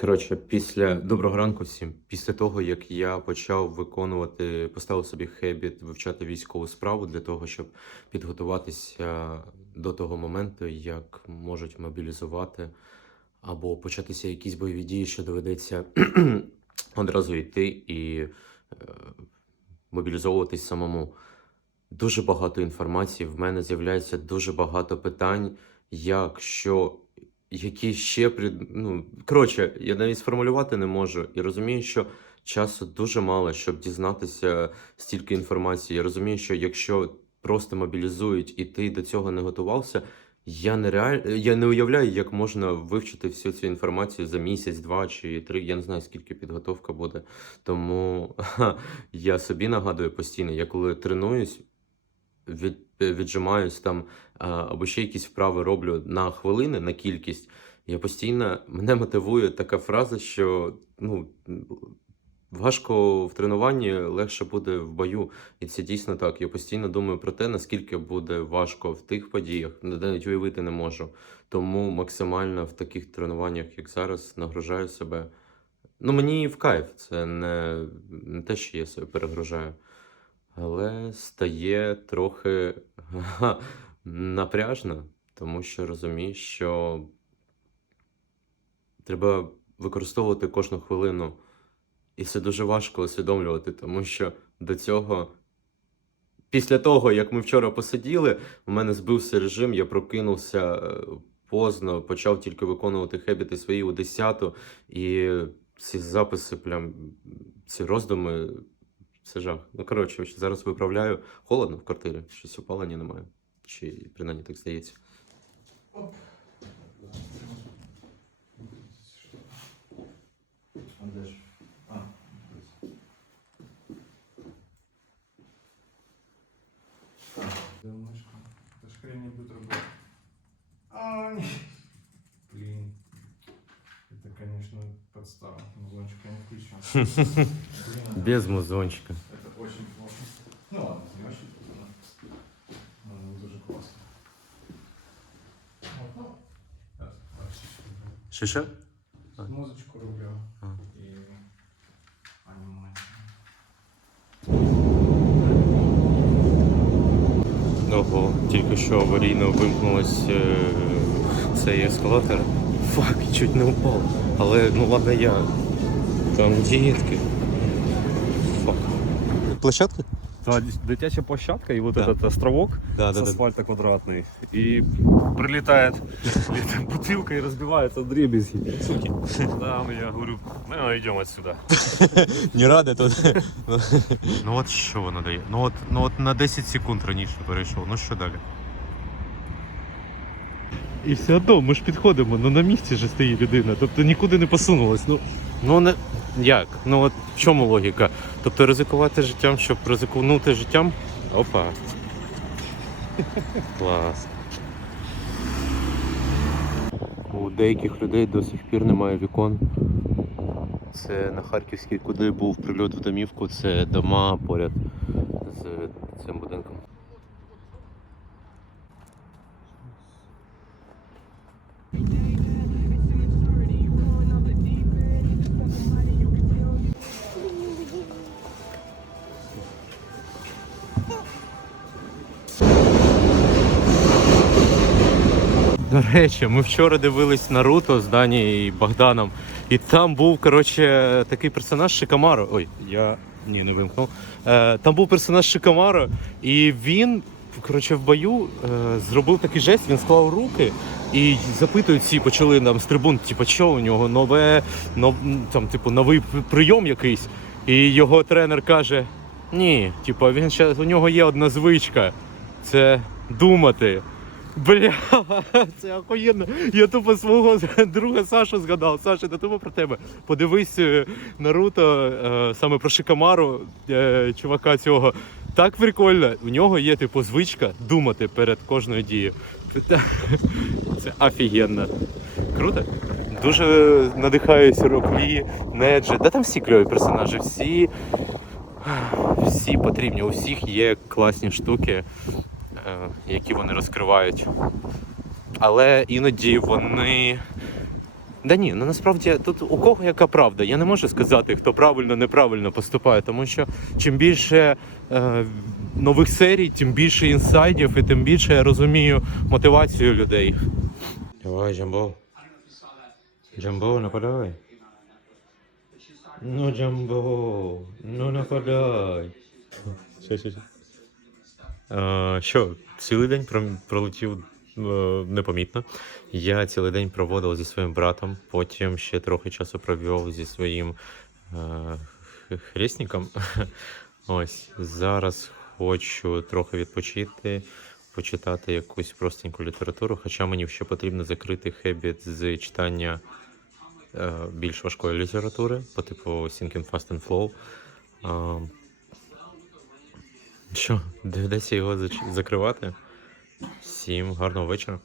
Коротше, після доброго ранку всім. Після того, як я почав виконувати, поставив собі хебіт вивчати військову справу для того, щоб підготуватися до того моменту, як можуть мобілізувати або початися якісь бойові дії, що доведеться одразу йти і е, мобілізовуватись самому. Дуже багато інформації. В мене з'являється дуже багато питань, як, що, які ще пред... ну, коротше, я навіть сформулювати не можу. І розумію, що часу дуже мало, щоб дізнатися стільки інформації. Я розумію, що якщо просто мобілізують і ти до цього не готувався, я не реаль... я не уявляю, як можна вивчити всю цю інформацію за місяць, два чи три. Я не знаю, скільки підготовка буде. Тому я собі нагадую постійно, я коли тренуюсь, від, віджимаюсь там або ще якісь вправи роблю на хвилини, на кількість. Я постійно мене мотивує така фраза, що ну важко в тренуванні, легше буде в бою. І це дійсно так. Я постійно думаю про те, наскільки буде важко в тих подіях, навіть уявити не можу. Тому максимально в таких тренуваннях, як зараз, нагружаю себе. Ну, мені в кайф, це не, не те, що я себе перегружаю. Але стає трохи напряжно, тому що розумієш, що треба використовувати кожну хвилину. І це дуже важко усвідомлювати, тому що до цього, після того, як ми вчора посиділи, у мене збився режим, я прокинувся е, поздно, почав тільки виконувати хебіти свої у 10 і ці записи, прям ці роздуми. Це жах. Ну, коротше, зараз виправляю. Холодно в квартирі, щось опалення немає. Чи принаймні так здається. А де ж? А, ось. Так, де мишка? Та ж хрень не буде робити. А, ні. Это, конечно, подстава. Музончик я не включил. Блин, а Без музончика. Это очень плохо. Ну ладно, не очень плохо. но, ну, дуже классно. Вот, ну, сейчас, дальше. Що що? Музичку роблю. А. І анімацію. Ого, тільки що аварійно вимкнулось е, цей ескалатор. Фак, чуть не упав. Але ну ладно я. Там дітки. Фак. Площадка? Да, дитячая площадка и вот Да. этот островок Да, с асфальта квадратный. И прилетает эта бутылка и разбивается в дребезги. Суки. Да, ну я говорю, ну идем отсюда. Не ради тут. ну от що воно дає? Ну от, ну от на 10 секунд раніше перейшов. Ну що далі? І все одно ми ж підходимо, ну на місці ж стоїть людина, тобто нікуди не посунулась. Ну Ну не як? Ну от в чому логіка? Тобто ризикувати життям, щоб ризикнути життям? Опа. Клас. У деяких людей до сих пір немає вікон. Це на Харківській, куди був прильот в домівку, це дома поряд з цим будинком. До речі, ми вчора дивились Наруто з Дані і Богданом, і там був коротше такий персонаж Шикамаро. Ой, я ні, не вимкнув. Е, там був персонаж Шикамаро, і він коротше в бою е, зробив такий жест, він склав руки і запитують всі, почали нам з трибун, типу, що у нього нове, нов, там, типу, новий прийом якийсь. І його тренер каже: ні, типу, він щас, у нього є одна звичка. Це думати. Бля, це охуєнно. Я тупо свого друга Сашу згадав. Саша, це тупо про тебе. Подивись е, Наруто, е, саме про Шикамару, е, чувака цього. Так прикольно. У нього є типу звичка думати перед кожною дією. Це, офігенно. Круто. Дуже надихаюсь Роклі, Неджі. Да там всі кльові персонажі, всі, всі потрібні. У всіх є класні штуки які вони розкривають. Але іноді вони Да ні, ну насправді тут у кого яка правда. Я не можу сказати, хто правильно, неправильно поступає, тому що чим більше е, нових серій, тим більше інсайдів і тим більше я розумію мотивацію людей. Давай, Джамбо. Джамбо, нападай. Ну, Джамбо, ну нападай. Що, що, що? Е, що, цілий день пролетів е, непомітно. Я цілий день проводив зі своїм братом, потім ще трохи часу провів зі своїм е, хресником. Ось зараз хочу трохи відпочити, почитати якусь простеньку літературу, хоча мені ще потрібно закрити хебіт з читання більш важкої літератури, по типу Thinking Fast and Flow. Що, доведеться його закривати. Всім гарного вечора.